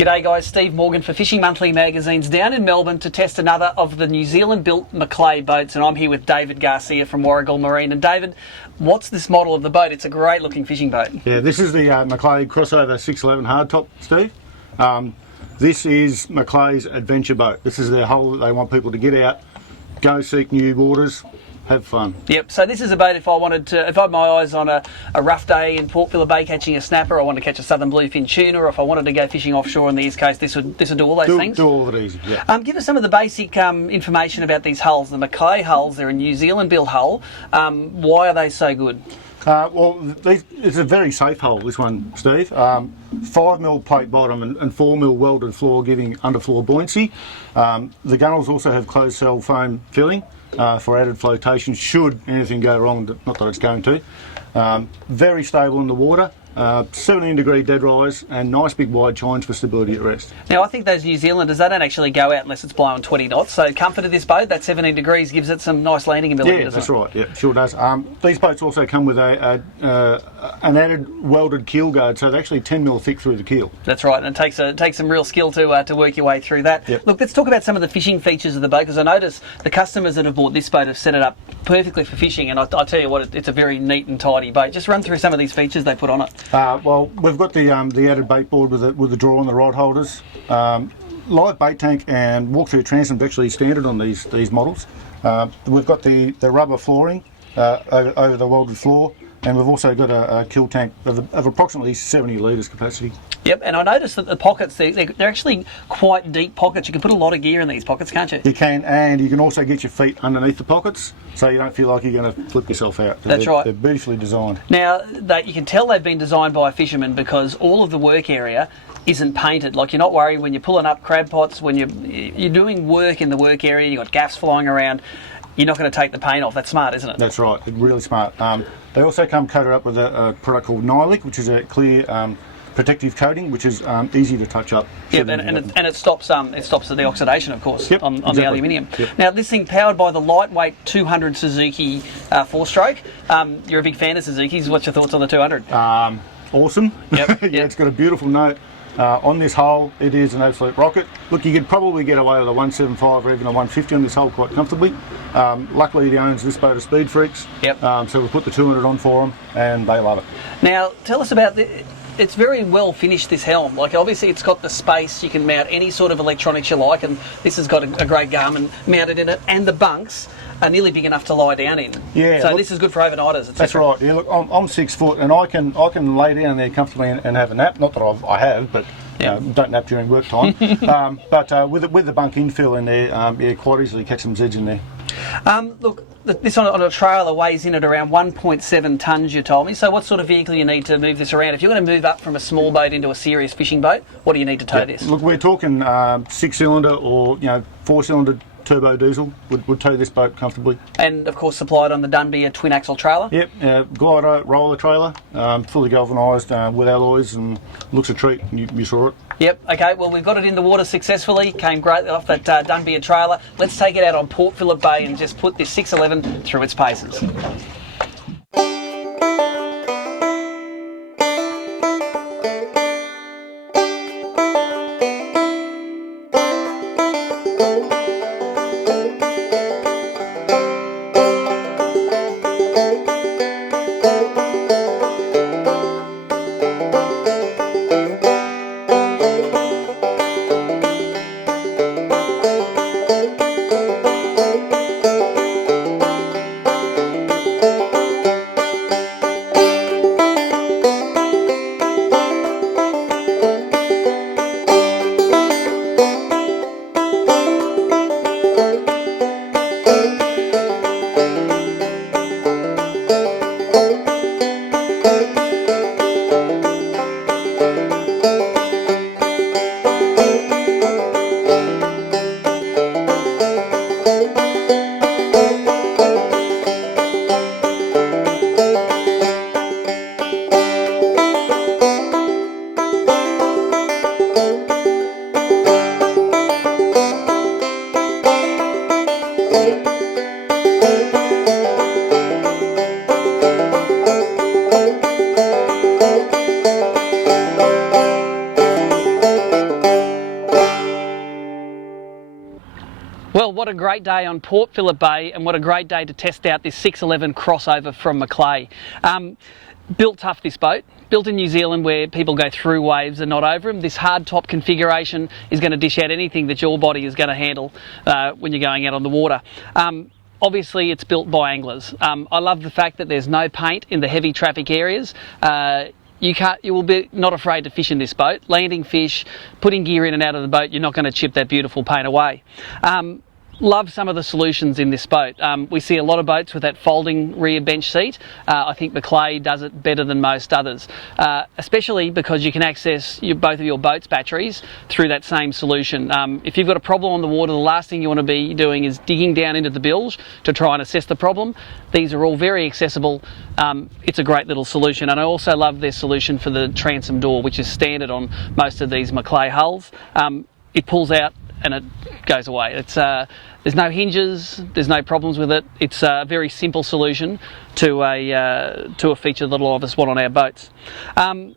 G'day guys, Steve Morgan for Fishing Monthly Magazine's down in Melbourne to test another of the New Zealand-built McLay boats, and I'm here with David Garcia from Warragul Marine. And David, what's this model of the boat? It's a great looking fishing boat. Yeah, this is the McLay CrossOver 611 hardtop, Steve. This is McLay's adventure boat. This is their hull that they want people to get out, go seek new waters, have fun. Yep, so this is a boat if I had my eyes on a rough day in Port Phillip Bay catching a snapper, I want to catch a southern bluefin tuna, or if I wanted to go fishing offshore on the east coast, this would do all those things? Do all of it easy, yeah. Give us some of the basic information about these hulls. The McLay hulls, they're a New Zealand built hull. Why are they so good? It's a very safe hull, this one, Steve. 5mm plate bottom and 4mm welded floor, giving underfloor buoyancy. The gunnels also have closed cell foam filling for added flotation should anything go wrong, not that it's going to. Very stable in the water. 17-degree dead rise and nice big wide chines for stability at rest. Now I think those New Zealanders, they don't actually go out unless it's blowing 20 knots, so comfort of this boat, that 17 degrees gives it some nice landing ability, yeah, doesn't that's it? right, yeah, sure does. These boats also come with an added welded keel guard, so they're actually 10mm thick through the keel. That's right, and it takes some real skill to work your way through that. Yep. Look, let's talk about some of the fishing features of the boat, because I notice the customers that have bought this boat have set it up perfectly for fishing, and I tell you what, it's a very neat and tidy boat. Just run through some of these features they put on it. Well, we've got the added bait board with the drawer and the rod holders. Live bait tank and walk-through transom actually standard on these models. We've got the rubber flooring over the welded floor, and we've also got a kill tank of approximately 70 litres capacity. Yep, and I noticed that the pockets, they're actually quite deep pockets. You can put a lot of gear in these pockets, can't you? You can, and you can also get your feet underneath the pockets, so you don't feel like you're going to flip yourself out. That's right. They're beautifully designed. Now, you can tell they've been designed by a fisherman because all of the work area isn't painted. Like, you're not worried when you're pulling up crab pots, when you're doing work in the work area, you've got gaffs flying around, you're not going to take the paint off. That's smart, isn't it? That's right, it's really smart. They also come coated up with a product called Nylic, which is a clear protective coating, which is easy to touch up. Yep, and it stops the oxidation, of course, yep, on exactly. the aluminium. Yep. Now, this thing powered by the lightweight 200 Suzuki 4-stroke. You're a big fan of Suzukis. What's your thoughts on the 200? Awesome. Yep. Yeah, it's got a beautiful note. On this hull, it is an absolute rocket. Look, you could probably get away with a 175 or even a 150 on this hull quite comfortably. Luckily, the owners of this boat are speed freaks. Yep. So we put the 200 on for them, and they love it. Now, tell us about it's very well finished, this helm. Like, obviously it's got the space, you can mount any sort of electronics you like, and this has got a great Garmin mounted in it, and the bunks are nearly big enough to lie down in. Yeah. So look, this is good for overnighters, etc. That's right. Yeah. Look, I'm 6 foot, and I can lay down there comfortably and have a nap. Not that I have, but don't nap during work time. But with the bunk infill in there, quite easily catch some Zeds in there. Look, this on a trailer weighs in at around 1.7 tonnes, you told me. So what sort of vehicle you need to move this around? If you're going to move up from a small boat into a serious fishing boat, what do you need to tow this? Look, we're talking 6-cylinder or 4-cylinder turbo diesel would tow this boat comfortably. And of course supplied on the Dunby a twin axle trailer? Yep, glider roller trailer, fully galvanised with alloys, and looks a treat. You saw it. Yep, okay, well we've got it in the water successfully, came great off that Dunby trailer. Let's take it out on Port Phillip Bay and just put this 611 through its paces. a great day on Port Phillip Bay, and what a great day to test out this 611 CrossOver from McLay. Built tough, this boat. Built in New Zealand where people go through waves and not over them. This hard top configuration is going to dish out anything that your body is going to handle when you're going out on the water. Obviously it's built by anglers. I love the fact that there's no paint in the heavy traffic areas. You will be not afraid to fish in this boat. Landing fish, putting gear in and out of the boat, you're not going to chip that beautiful paint away. Love some of the solutions in this boat. We see a lot of boats with that folding rear bench seat. I think McLay does it better than most others, especially because you can access both of your boat's batteries through that same solution. If you've got a problem on the water, the last thing you want to be doing is digging down into the bilge to try and assess the problem. These are all very accessible. It's a great little solution, and I also love their solution for the transom door, which is standard on most of these McLay hulls. It pulls out and it goes away. There's no hinges, there's no problems with it. It's a very simple solution to a feature that a lot of us want on our boats. I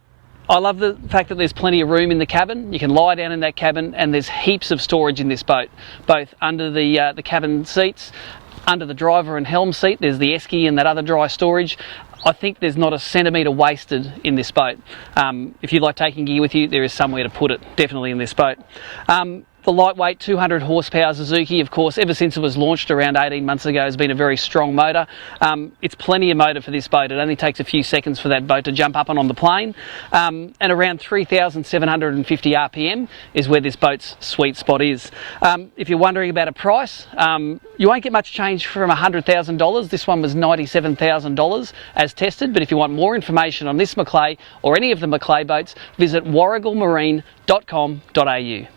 love the fact that there's plenty of room in the cabin. You can lie down in that cabin, and there's heaps of storage in this boat, both under the cabin seats, under the driver and helm seat. There's the esky and that other dry storage. I think there's not a centimetre wasted in this boat. If you like taking gear with you, there is somewhere to put it, definitely in this boat. The lightweight 200 horsepower Suzuki, of course, ever since it was launched around 18 months ago, has been a very strong motor. It's plenty of motor for this boat. It only takes a few seconds for that boat to jump up and on the plane. And around 3,750 RPM is where this boat's sweet spot is. If you're wondering about a price, you won't get much change from $100,000. This one was $97,000 as tested. But if you want more information on this McLay or any of the McLay boats, visit warrigalmarine.com.au.